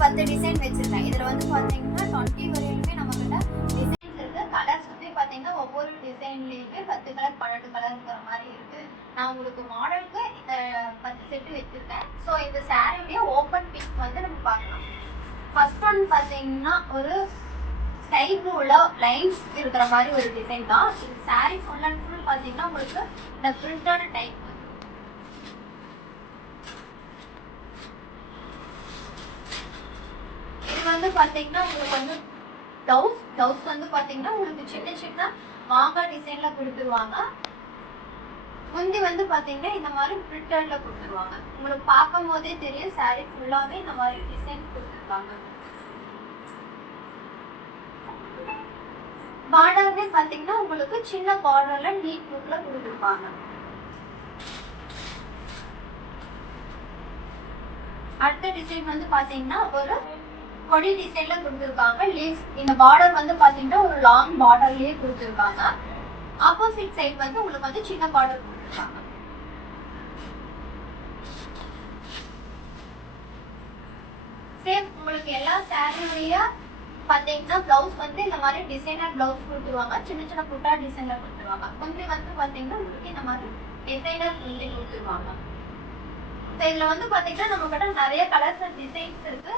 10 design வச்சிருக்கேன். இதுல வந்து பாத்தீங்கன்னா 20 வரையிலுமே நம்ம கிட்ட டிசைன்ஸ் இருக்கு. கலர்ஸ் வந்து பாத்தீங்கன்னா ஒவ்வொரு டிசைன்லயுமே 10 கலர் 12 கலர்ங்கிற மாதிரி இருக்கு. நான் உங்களுக்கு மாடலுக்கு இந்த 10 செட்டு வச்சிருக்கேன். ஸோ இந்த சாரியுடைய ஓப்பன் பிக் வந்து நம்ம பார்க்கலாம். ஃபர்ஸ்ட் ஒன் பாத்தீங்கன்னா ஒரு ஸ்கை ப்ளூல லைன்ஸ் இருக்கிற மாதிரி ஒரு டிசைன் தான். இந்த சாரி ஃபுல் அண்ட் ஃபுல் பாத்தீங்கன்னா உங்களுக்கு இந்த பிரிண்டட் டைப். இது வந்து பாத்தீங்கன்னா உங்களுக்கு வந்து பிளவுஸ் வந்து பாத்தீங்கன்னா உங்களுக்கு சின்ன சின்ன மாங்காய் டிசைன்ல கொடுத்துருவாங்க. முந்தி வந்து பாத்தீங்கன்னா இந்த மாதிரி பிரிண்டட்ல கொடுத்துருவாங்க. உங்களுக்கு பார்க்கும் போதே தெரியும் சாரி ஃபுல்லாவே இந்த மாதிரி டிசைன் கொடுத்துருக்காங்க. பார்டர்னே பாத்தீங்கன்னா உங்களுக்கு சின்ன பார்டர்ல நீட் லுக்ல கொடுத்துருப்பாங்க. அடுத்த டிசைன் வந்து பாத்தீங்கன்னா ஒரு கொடி டிசைன்ல கொடுத்துருக்காங்க. லீஃப் இந்த பார்டர் வந்து பாத்தீங்கன்னா ஒரு லாங் பார்டர்லயே கொடுத்துருக்காங்க. ஆப்போசிட் சைடு வந்து உங்களுக்கு வந்து சின்ன பார்டர் கொடுத்துருக்காங்க. சேம் உங்களுக்கு எல்லா சாரியுடைய பாத்தீங்கன்னா பிளவுஸ் வந்து இந்த மாதிரி டிசைனர் பிளவுஸ் கொடுத்துருவாங்க. சின்ன சின்ன புட்டா டிசைன்ல கொடுத்துருவாங்க. முந்தி வந்து பாத்தீங்கன்னா உங்களுக்கு இந்த மாதிரி டிசைனர் முந்தி கொடுத்துருவாங்க. இதுல வந்து பாத்தீங்கன்னா நம்ம கிட்ட நிறைய கலர்ஸ் அண்ட் டிசைன்ஸ் இருக்கு.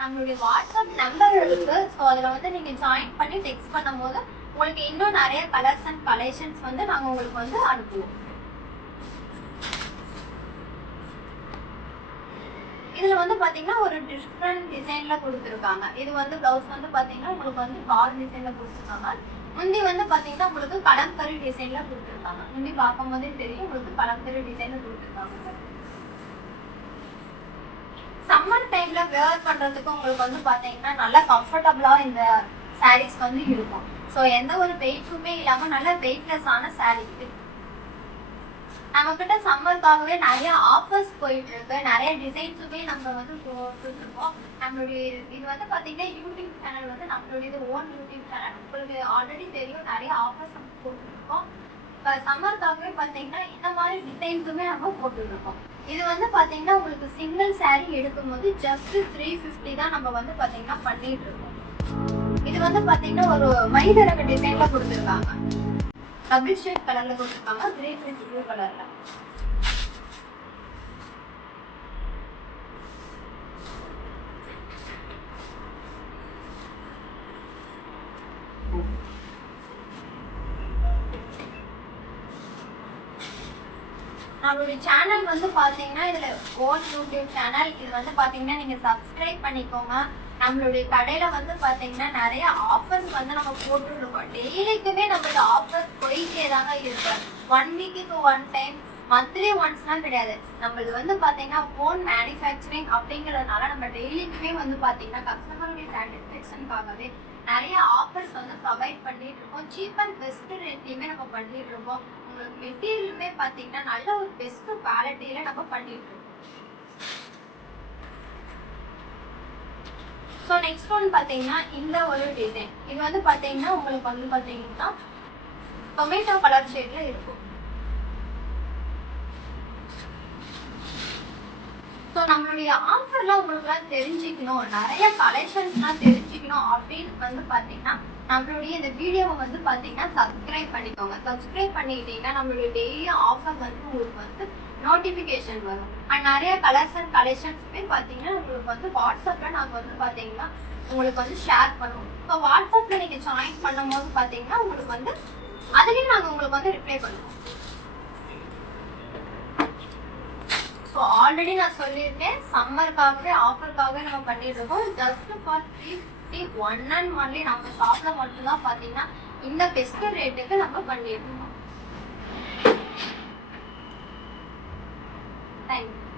நம்மளுடைய வாட்ஸ்அப் நம்பர் இருக்கு. ஸோ அதில் வந்து நீங்கள் ஜாயின் பண்ணி டெக்ஸ்ட் பண்ணும்போது உங்களுக்கு இன்னும் நிறைய கலர்ஸ் அண்ட் கலெக்ஷன்ஸ் வந்து நாங்கள் உங்களுக்கு வந்து அனுப்புவோம். இதில் வந்து பார்த்தீங்கன்னா ஒரு டிஃப்ரெண்ட் டிசைனில் கொடுத்துருக்காங்க. இது வந்து ப்ளவுஸ் வந்து பார்த்தீங்கன்னா உங்களுக்கு வந்து கார் டிசைனில் கொடுத்துருக்காங்க. முந்தி வந்து பார்த்தீங்கன்னா உங்களுக்கு கலம்கரி டிசைனில் கொடுத்துருக்காங்க. முந்தி பார்க்கும் போதே தெரியும் உங்களுக்கு கலம்கரி டிசைனில் கொடுத்துருக்காங்க. சம்மர் டைம்ல வேர் பண்றதுக்கு உங்களுக்கு வந்து பாத்தீங்கன்னா நல்லா கம்ஃபர்டபுளா இந்த சாரீஸ் வந்து இருக்கும். ஸோ எந்த ஒரு வெயிட்டுமே இல்லாம நல்ல வெயிட்லெஸ்ஸான சாரீ. நம்ம கிட்ட சம்மருக்காகவே நிறைய ஆஃபர்ஸ் போயிட்டு இருக்கு. நிறைய டிசைன்ஸுமே நம்ம வந்து போட்டுருக்கோம். நம்மளுடைய இது வந்து பாத்தீங்கன்னா யூடியூப் சேனல் வந்து நம்மளுடைய ஓன் யூடியூப் சேனல். உங்களுக்கு ஆல்ரெடி தெரியும் நிறைய ஆஃபர்ஸ் நம்ம போட்டுருக்கோம். இப்போ சம்மருக்காகவே பார்த்தீங்கன்னா இந்த மாதிரி டிசைன்ஸுமே நம்ம போட்டுருக்கோம். இது வந்து பார்த்தீங்கன்னா உங்களுக்கு சிங்கிள் சாரீ எடுக்கும்போது ஜஸ்ட் 350 தான் நம்ம வந்து பார்த்தீங்கன்னா பண்ணிட்டு இருக்கோம். இது வந்து பார்த்தீங்கன்னா ஒரு மைதரக டிசைன்ல கொடுத்துருக்காங்க. டபுள் ஷேட் கலர்ல கொடுத்துருக்காங்க. கிரீன் வித் ப்ளூ கலர்ல. நம்மளுடைய சேனல் வந்து பாத்தீங்கன்னா இதுல ஓன் யூடியூப் சேனல். இது வந்து பாத்தீங்கன்னா நீங்க சப்ஸ்கிரைப் பண்ணிக்கோங்க. நம்மளுடைய கடையில வந்து பாத்தீங்கன்னா நிறைய ஆஃபர்ஸ் வந்து நம்ம போட்டுருக்கோம். டெய்லிக்குமே நம்மளோட ஆஃபர்ஸ் போயிட்டே தாங்க இருக்கு. 1 வீக்குக்கு 1 டைம், மந்த்லி ஒன்ஸ்லாம் கிடையாது. நம்மளது வந்து பாத்தீங்கன்னா ஓன் மேனுஃபேக்சரிங் அப்படிங்கிறதுனால நம்ம டெய்லிக்குமே வந்து பாத்தீங்கன்னா கஸ்டமருடைய சாட்டிஸ்ஃபேக்ஷனுக்காகவே நிறைய ஆஃபர்ஸ் வந்து ப்ரொவைட் பண்ணிட்டு இருக்கோம். சீப் அண்ட் பெஸ்ட் ரேட்லயுமே நம்ம பண்ணிட்டு இருக்கோம். உங்களுக்கு மெட்டீரியலுமே பாத்தீங்கன்னா நல்ல ஒரு பெஸ்ட் குவாலிட்டியில நம்ம பண்ணிட்டு இருக்கோம். ஸோ நெக்ஸ்ட் ஒன் பாத்தீங்கன்னா இந்த ஒரு டிசைன். இது வந்து பாத்தீங்கன்னா உங்களுக்கு வந்து பாத்தீங்கன்னா டொமேட்டோ கலர் ஷேட்ல இருக்கும். ஸோ நம்மளுடைய ஆஃபர்லாம் உங்களுக்குலாம் தெரிஞ்சுக்கணும், நிறைய கலெக்ஷன்ஸ்லாம் தெரிஞ்சுக்கணும் அப்படின்னு வந்து பார்த்தீங்கன்னா நம்மளுடைய இந்த வீடியோவை வந்து பார்த்தீங்கன்னா சப்ஸ்கிரைப் பண்ணிக்கோங்க. சப்ஸ்கிரைப் பண்ணிக்கிட்டீங்கன்னா நம்மளுடைய டெய்லி ஆஃபர் வந்து உங்களுக்கு வந்து நோட்டிஃபிகேஷன் வரும். அண்ட் நிறைய கலர்ஸ் அண்ட் கலெக்ஷன்ஸுமே பார்த்தீங்கன்னா உங்களுக்கு வந்து வாட்ஸ்அப்பில் நாங்கள் வந்து பார்த்தீங்கன்னா உங்களுக்கு வந்து ஷேர் பண்ணுவோம். ஸோ வாட்ஸ்அப்பில் நீங்கள் ஜாயின் பண்ணும்போது பார்த்தீங்கன்னா உங்களுக்கு வந்து அதுலேயும் நாங்கள் உங்களுக்கு வந்து ரிப்ளை பண்ணுவோம். ஸோ ஆல்ரெடி நான் சொல்லியிருக்கேன் சம்மருக்காகவே ஆஃபருக்காகவே நம்ம பண்ணிட்டு இருக்கோம். Just for 350 one and only நம்ம ஷாப்ல மட்டும்தான் பார்த்தீங்கன்னா இந்த பெஸ்ட் ரேட்டுக்கு நம்ம பண்ணிட்டு இருக்கோம். தேங்க்யூ.